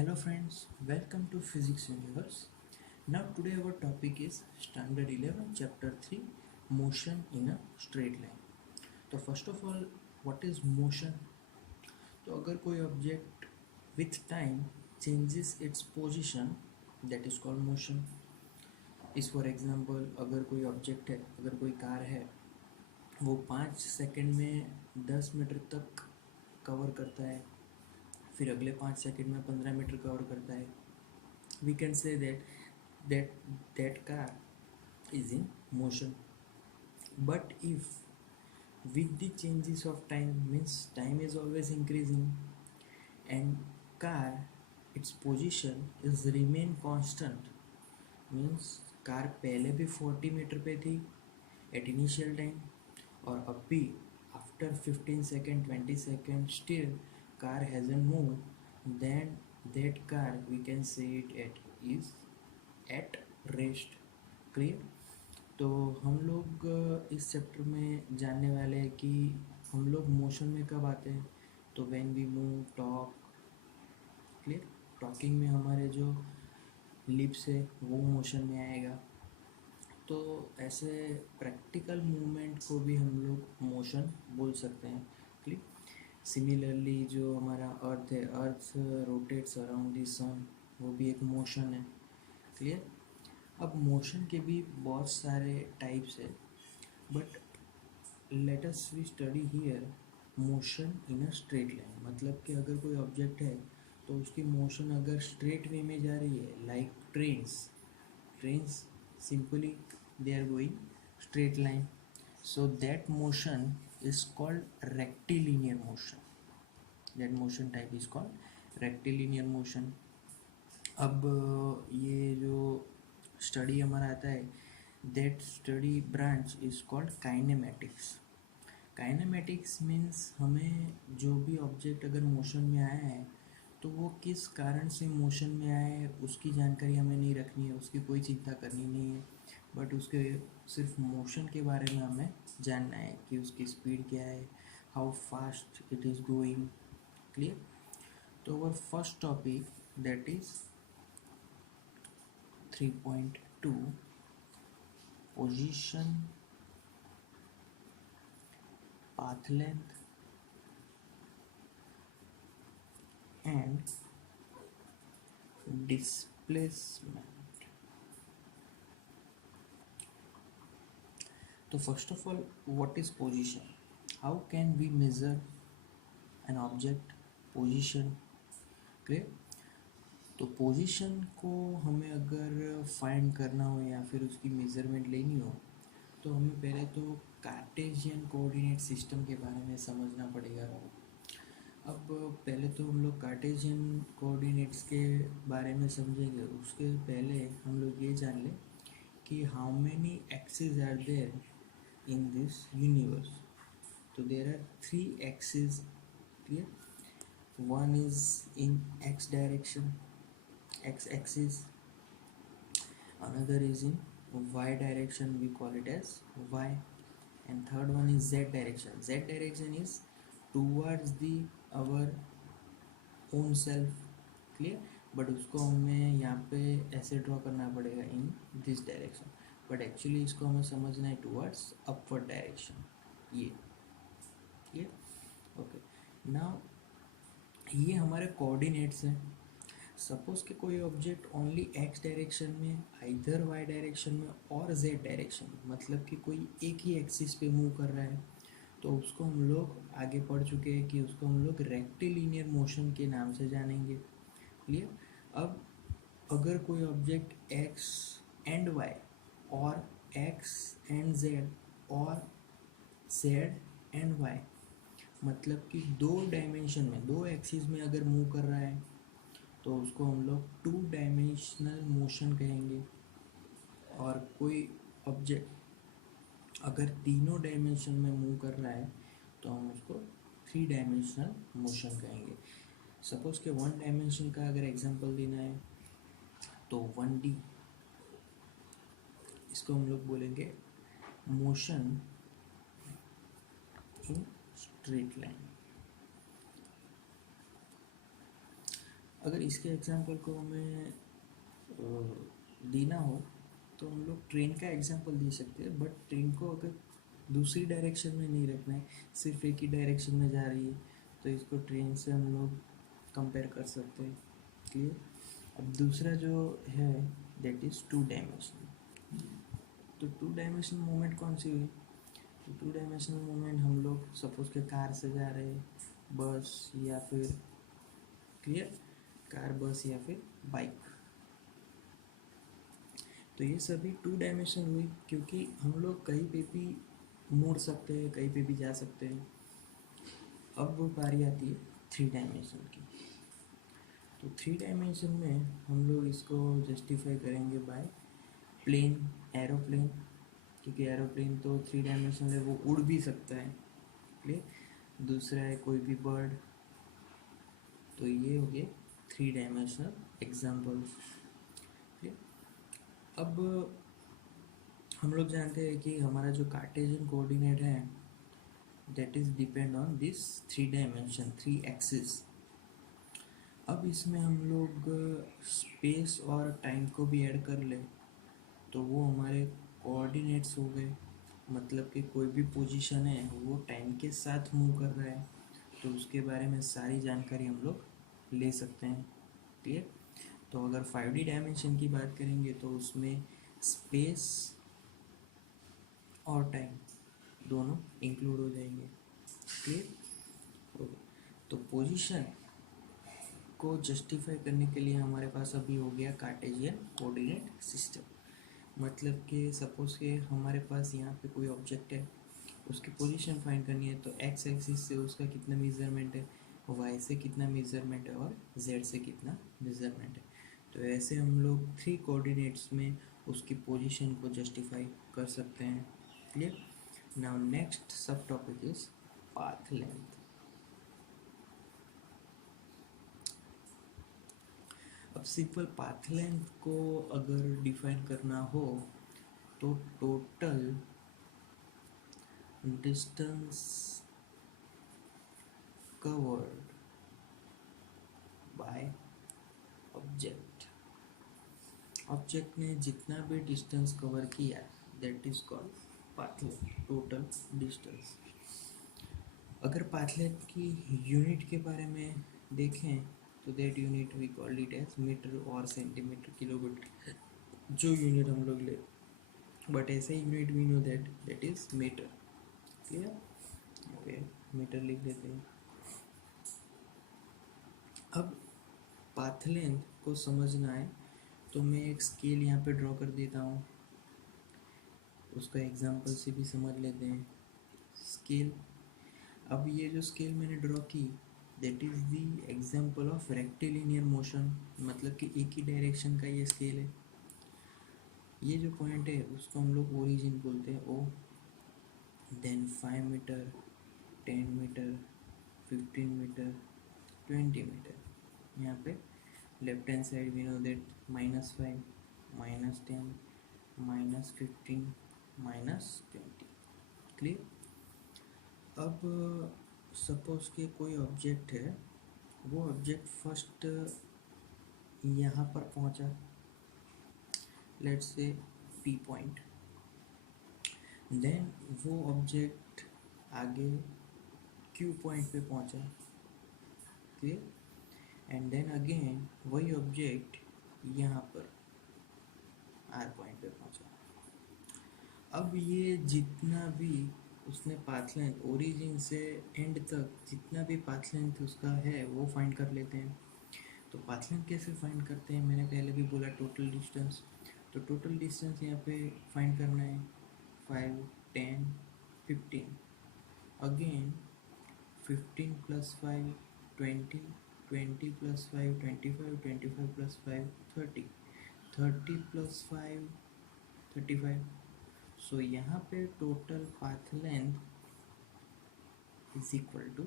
Hello friends, welcome to Physics Universe. Now today our topic is Standard 11 Chapter 3 Motion in a Straight Line. तो first of all, what is motion? तो अगर कोई object with time changes its position, that is called motion. इस for example, अगर कोई object है, अगर कोई कार है, वो 5 सेकंड में 10 मीटर तक कवर करता है, फिर अगले 5 सेकंड में 15 मीटर कवर करता है, we can say that car is in motion. But if with the changes of time, means time is always increasing, and car its position is remain constant, means car पहले भी 40 metre पे थी at initial time, और अब भी after 15 second 20 second still car hasn't moved, then that car we can say it is at rest. Clear? तो हम लोग इस चैप्टर में जानने वाले हैं कि हम लोग मोशन में कब आते हैं. तो when we move, talk. Clear? Talking में हमारे जो लिप्स है वो मोशन में आएगा. तो ऐसे प्रैक्टिकल मूवमेंट को भी हम लोग मोशन बोल सकते हैं. क्लियर? सिमिलरली जो हमारा अर्थ है, अर्थ रोटेट्स अराउंड द सन, वो भी एक मोशन है. क्लियर? अब मोशन के भी बहुत सारे टाइप्स है, but let us we study here motion in a straight line. मतलब कि अगर कोई ऑब्जेक्ट है तो उसकी मोशन अगर स्ट्रेट वे में जा रही है, like trains simply they are going straight line, so that motion is called rectilinear motion. That motion type is called rectilinear motion. अब ये जो स्टडी हमारा आता है, that study branch is called kinematics. Kinematics means हमें जो भी object अगर मोशन में आया है तो वो किस कारण से मोशन में आया है उसकी जानकारी हमें नहीं रखनी है, उसकी कोई चिंता करनी नहीं है, बट उसके सिर्फ मोशन के बारे में हमें जानना है कि उसकी स्पीड क्या है, how fast it is going. Clear? तो our first topic that is 3.2 position, path length and displacement. So first of all, what is position? How can we measure an object position? Clear? तो position को हमें अगर find करना हो या फिर उसकी मेजरमेंट लेनी हो तो हमें पहले तो कार्टेशियन कोऑर्डिनेट सिस्टम के बारे में समझना पड़ेगा. अब पहले तो हम लोग कार्टेशियन कोऑर्डिनेट्स के बारे में समझेंगे, उसके पहले हम लोग ये जान लें कि how many axis are there in this universe. तो there are 3 axis. Clear? One is in X direction, x axis, another is in y direction, we call it as y, and third one is z direction. Z direction is towards the our own self. Clear? But उसको हमें यहाँ पे ऐसे draw करना पड़ेगा in this direction, but actually इसको हमें समझना है टुवर्ड्स अपवर्ड डायरेक्शन. ये क्लियर? ओके. नाउ ये हमारे कोऑर्डिनेट्स हैं. सपोज कि कोई ऑब्जेक्ट ओनली एक्स डायरेक्शन में, आइदर वाई डायरेक्शन में और जेड डायरेक्शन में, मतलब कि कोई एक ही एक्सिस पे मूव कर रहा है, तो उसको हम लोग आगे पढ़ चुके हैं कि उसको हम लोग रेक्टिलिनियर मोशन के नाम से जानेंगे. क्लियर? अब अगर कोई ऑब्जेक्ट एक्स एंड वाई और एक्स एंड जेड और जेड एंड वाई, मतलब कि 2 डायमेंशन में, 2 एक्सिस में अगर मूव कर रहा है तो उसको हम लोग 2 डायमेंशनल मोशन कहेंगे. और कोई ऑब्जेक्ट अगर तीनों डायमेंशन में मूव कर रहा है तो हम उसको 3 डायमेंशनल मोशन कहेंगे. सपोज के 1 डायमेंशन का अगर एग्जांपल देना है तो 1D, इसको हम लोग बोलेंगे मोशन इन स्ट्रेट लाइन. अगर इसके एग्जांपल को हमें देना हो तो हम लोग ट्रेन का एग्जांपल दे सकते हैं, बट ट्रेन को अगर दूसरी डायरेक्शन में नहीं रखना है, सिर्फ एक ही डायरेक्शन में जा रही है, तो इसको ट्रेन से हम लोग कंपेयर कर सकते हैं। क्लियर। अब दूसरा जो है दैट इज़ टू डायमेंशन। तो टू डायमेंशनल मूवमेंट कौन सी हुई? तो टू डायमेंशनल मूवमेंट हम लोग सपोज के कार से जा रहे हैं, बस या फिर, क्लियर, कार, बस या फिर बाइक। तो ये सभी टू डायमेंशन हुई, क्योंकि हम लोग कहीं पे भी मुड़ सकते हैं, कहीं पे भी जा सकते हैं। अब वो बारी आती है थ्री डायमेंशन की। तो थ्री डायमेंशन में हम लोग इसको जस्टिफाई करेंगे बाय प्लेन, एरोप्लेन, क्योंकि एरोप्लेन तो थ्री डायमेंशनल है, वो उड़ भी सकता है। क्लियर। दूसरा है कोई भी बर्ड। तो ये हो गए थ्री डायमेंशनल एग्जाम्पल्स। अब हम लोग जानते हैं कि हमारा जो कार्टेशियन कोऑर्डिनेट है that is depend on this three dimension, three axis. अब इसमें हम लोग स्पेस और टाइम को भी ऐड कर ले तो वो हमारे कोऑर्डिनेट्स हो गए। मतलब कि कोई भी पोजीशन है वो टाइम के साथ मूव कर रहा है, तो उसके बारे में सारी जानकारी हम लोग ले सकते हैं। क्लियर। तो अगर 5D डायमेंशन की बात करेंगे तो उसमें स्पेस और टाइम दोनों इंक्लूड हो जाएंगे। क्लियर। तो पोजीशन को जस्टिफाई करने के लिए हमारे पास अभी हो गया कार्टेशियन कोऑर्डिनेट सिस्टम। मतलब कि सपोज के हमारे पास यहाँ पे कोई ऑब्जेक्ट है, उसकी पोजीशन फाइंड करनी है, तो एक्स एक्सिस से उसका कितना मेजरमेंट है, वाई से कितना मेजरमेंट है और जेड से कितना मेजरमेंट है। तो ऐसे हम लोग थ्री कोऑर्डिनेट्स में उसकी पोजीशन को जस्टिफाई कर सकते हैं। Clear. Now next sub topic is path length. अब सिंपल पाथ लेंथ को अगर डिफाइन करना हो तो total distance covered by object. Object ने जितना भी डिस्टेंस कवर किया that is called path length, total distance. अगर पाथ लेंथ की यूनिट के बारे में देखें तो that unit we call it as metre और सेंटीमीटर, किलोमीटर, जो यूनिट हम लोग ले, बट ऐसे unit we know that that is metre. Clear. Okay, metre लिख देते हैं। अब पाथ लेंथ को समझना है तो मैं एक स्केल यहाँ पे ड्रॉ कर देता हूँ, उसका एग्जांपल से भी समझ लेते हैं। स्केल। अब ये जो स्केल मैंने ड्रॉ की that is the example of rectilinear motion, मतलब कि एक ही डायरेक्शन का ये स्केल है। ये जो पॉइंट है उसको हम लोग ओरिजिन बोलते हैं, O. Then 5 metre, 10 metre, 15 metre, 20 metre. यहाँ पे left hand side we know that -5, -10, -15, -20। Clear. अब सपोज कि कोई ऑब्जेक्ट है, वो ऑब्जेक्ट फर्स्ट यहाँ पर पहुँचा, let's say P point. Then वो ऑब्जेक्ट आगे क्यू पॉइंट पे पहुँचा। क्लियर। एंड देन अगेन वही ऑब्जेक्ट यहाँ पर आर पॉइंट पे पहुँचा। अब ये जितना भी उसने पाथ लेंथ ओरिजिन से एंड तक जितना भी पाथ लेंथ उसका है वो फाइंड कर लेते हैं। तो पाथ लेंथ कैसे फाइंड करते हैं, मैंने पहले भी बोला टोटल डिस्टेंस। तो टोटल डिस्टेंस यहाँ पे फाइंड करना है 5, 10, 15। अगेन 15 + 5 20, 20 + 5 25, 25 + 5 30, 30 + 5 35। सो यहाँ पे total path length is equal to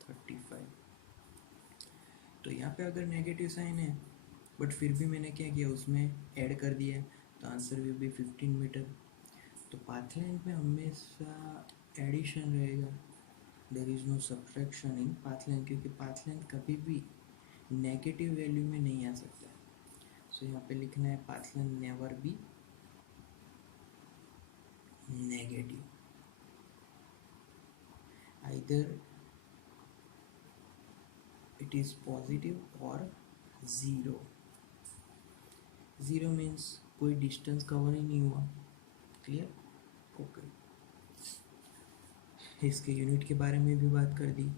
35। तो यहाँ पे अगर नेगेटिव साइन है बट फिर भी मैंने क्या किया, उसमें ऐड कर दिया, तो आंसर विल बी 15 मीटर। तो पाथ लेंथ में हमेशा एडिशन रहेगा, there is no subtraction in path length, क्योंकि पाथ लेंथ कभी भी नेगेटिव वैल्यू में नहीं आ सकता है। सो यहाँ पे लिखना है path length never be negative, either it is positive or zero. Zero means कोई डिस्टेंस कवर ही नहीं हुआ। क्लियर? ओके, इसके यूनिट के बारे में भी बात कर दी।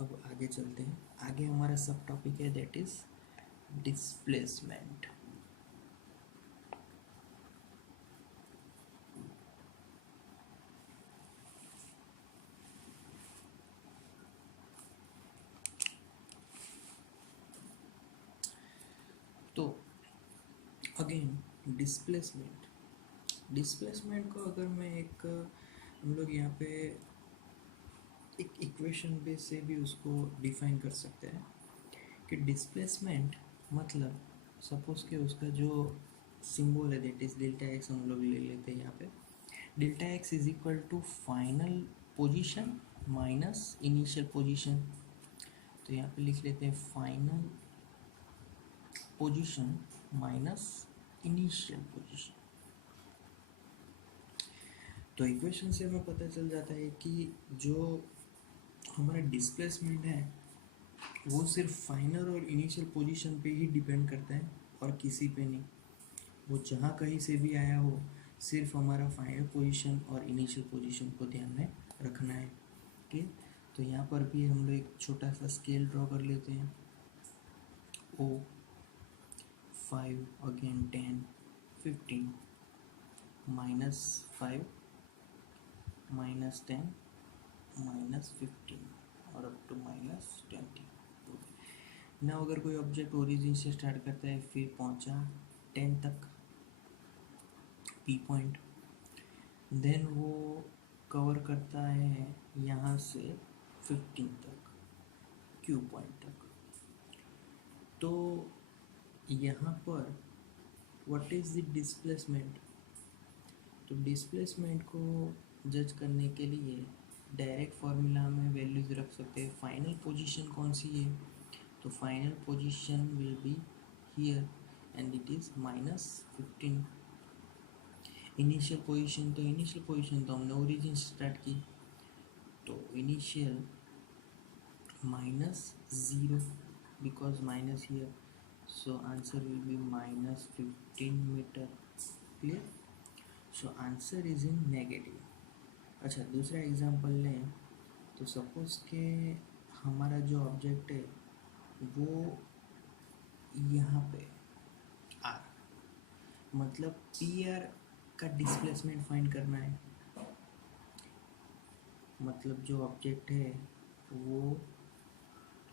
अब आगे चलते हैं। आगे हमारा सब टॉपिक है दैट इज डिस्प्लेसमेंट। तो अगेन डिस्प्लेसमेंट को अगर मैं हम लोग यहाँ पे एक इक्वेशन बेस से भी उसको डिफाइन कर सकते हैं कि डिस्प्लेसमेंट मतलब सपोज कि उसका जो सिंबल है दैट इज डेल्टा एक्स हम लोग ले लेते हैं यहाँ पे। Delta x is equal to final position minus initial position. तो यहाँ पे लिख लेते हैं final position minus initial position. तो इक्वेशन से हमें पता चल जाता है कि जो हमारा डिस्प्लेसमेंट है वो सिर्फ फाइनल और इनिशियल पोजीशन पे ही डिपेंड करता है और किसी पे नहीं। वो जहाँ कहीं से भी आया हो, सिर्फ हमारा फाइनल पोजीशन और इनिशियल पोजीशन को ध्यान में रखना है। ठीक, तो यहाँ पर भी हम लोग एक छोटा सा स्केल ड्रॉ कर लेते हैं। ओ 5 अगेन 10 15 -5 -10 -15 और अप टू -20। ना अगर कोई ऑब्जेक्ट ओरिजिन से स्टार्ट करता है फिर पहुंचा 10 तक पी पॉइंट, देन वो कवर करता है यहाँ से 15 तक क्यू पॉइंट तक। तो यहाँ पर व्हाट इज द डिस्प्लेसमेंट? तो डिस्प्लेसमेंट को जज करने के लिए डायरेक्ट फार्मूला में वैल्यूज रख सकते हैं। फाइनल पोजीशन कौन सी है? तो final position will be here and it is -15। Initial position तो हमने ओरिजिन से स्टार्ट की, तो initial -0 because minus here, so answer will be -15 metre. Clear? So answer is in negative. अच्छा, दूसरा एग्जांपल लें तो सपोज के हमारा जो ऑब्जेक्ट है वो यहाँ पे आर, मतलब पी आर का डिस्प्लेसमेंट फाइंड करना है। मतलब जो ऑब्जेक्ट है वो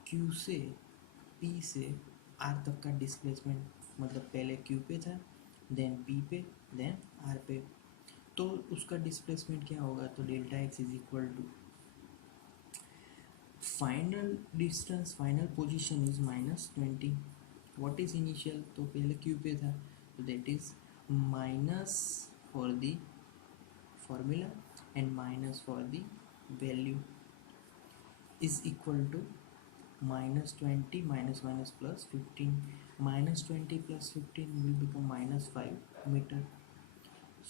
क्यू से पी से आर तक का डिस्प्लेसमेंट, मतलब पहले क्यू पे था, देन पी पे, देन आर पे, तो उसका डिस्प्लेसमेंट क्या होगा? तो delta x is equal to final distance, final position is -20। What is initial? तो पहले क्यू पे था, तो that is minus for the formula and minus for the value is equal to -20 minus minus plus 15, -20 plus 15 will become -5 meter.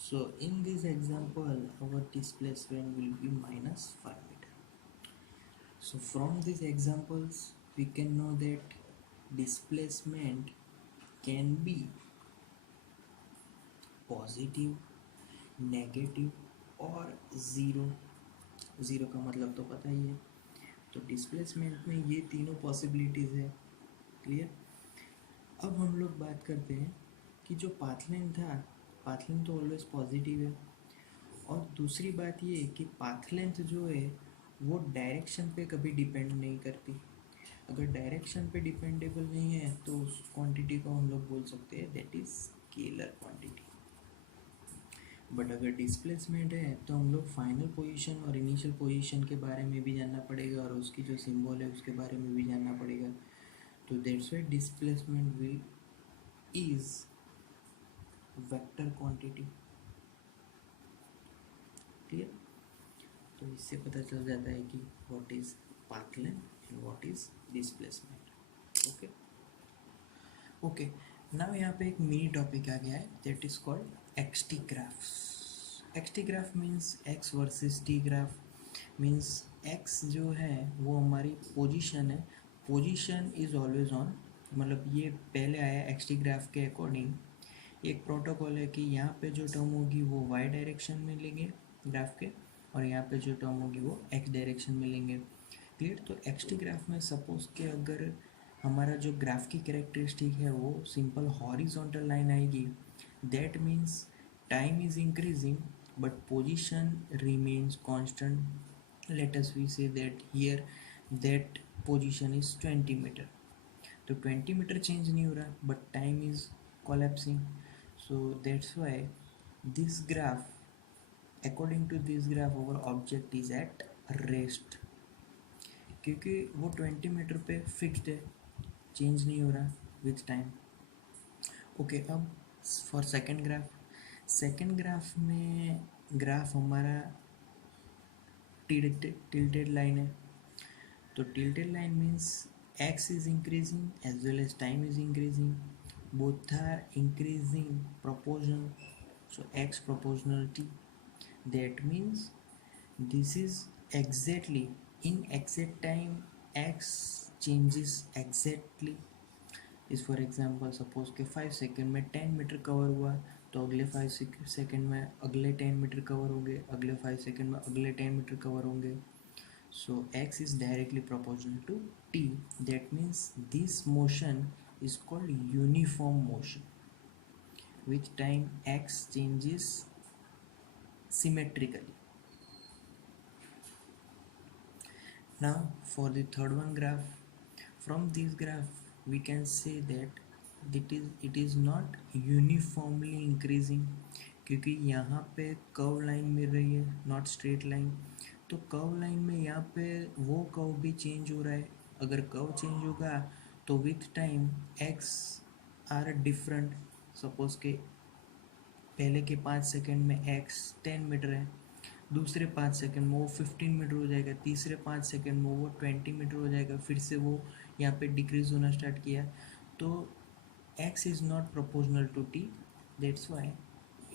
So in this example our displacement will be -5 meter. So from these examples we can know that displacement can be positive, negative और zero. Zero का मतलब तो पता ही है। तो displacement में ये तीनों पॉसिबिलिटीज़ है। क्लियर? अब हम लोग बात करते हैं कि जो पाथ लेंथ था, पाथ लेंथ तो ऑलवेज पॉजिटिव है। और दूसरी बात ये है कि पाथ लेंथ जो है वो डायरेक्शन पे कभी डिपेंड नहीं करती। अगर डायरेक्शन पे डिपेंडेबल नहीं है तो उस क्वांटिटी को हम लोग बोल सकते हैं that is scalar quantity. But अगर डिस्प्लेसमेंट है तो हम लोग फाइनल पोजीशन और इनिशियल पोजीशन के बारे में भी जानना पड़ेगा और उसकी जो सिंबल है उसके बारे में भी जानना पड़ेगा। तो that's why displacement will is vector quantity. Clear? तो इससे पता चल जाता है कि what is path length and what is displacement. Okay okay now यहाँ पे एक मिनी टॉपिक आ गया है that is called x t graphs. X t graph means x versus t graph. Means x जो है वो हमारी पोजीशन है. Position is always on. मतलब ये पहले आया एक्सटी ग्राफ के अकॉर्डिंग. एक प्रोटोकॉल है कि यहाँ पे जो टर्म होगी वो वाई डायरेक्शन में लेंगे ग्राफ के, और यहाँ पे जो टर्म होगी वो एक्स डायरेक्शन में लेंगे. क्लियर. तो एक्सटी ग्राफ में सपोज के अगर हमारा जो ग्राफ की कैरेक्टरिस्टिक है वो सिंपल हॉरिजॉन्टल लाइन आएगी, that means time is increasing but position remains constant. let us we say that here that position is 20 metre. तो 20 मीटर चेंज नहीं हो रहा but time is collapsing. So that's why this graph according to this graph our object is at rest, क्योंकि वो 20 metre पे fixed है, change नहीं हो रहा विथ टाइम. ओके अब for second graph. Second graph में ग्राफ हमारा tilted line है. तो tilted line means x is increasing as well as time is increasing. Both are increasing proportion. So x proportional t. That means this is exactly in exact time x changes exactly. इस for example suppose के 5 second में 10 metre cover हुआ तो अगले 5 second में अगले 10 metre cover होंगे, अगले 5 सेकेंड में अगले 10 मीटर कवर होंगे. So x is directly proportional to t. That means this motion is called uniform motion. With time x changes symmetrically. Now for the third one graph. From this graph we can say that it is not uniformly increasing, क्योंकि यहाँ पे curve line मिल रही है not straight line. तो curve line में यहाँ पे वो कर्व भी चेंज हो रहा है. अगर कर्व चेंज होगा तो with time x are different. Suppose के पहले के 5 सेकेंड में एक्स 10 मीटर है, दूसरे 5 सेकेंड में वो 15 मीटर हो जाएगा, तीसरे 5 सेकेंड में वो 20 मीटर हो जाएगा, फिर से वो यहाँ पे डिक्रीज होना स्टार्ट किया. तो x is not proportional to t. That's why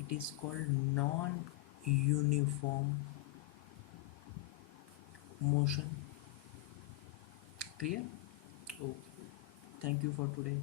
it is called non uniform motion. Clear. Okay, thank you for today.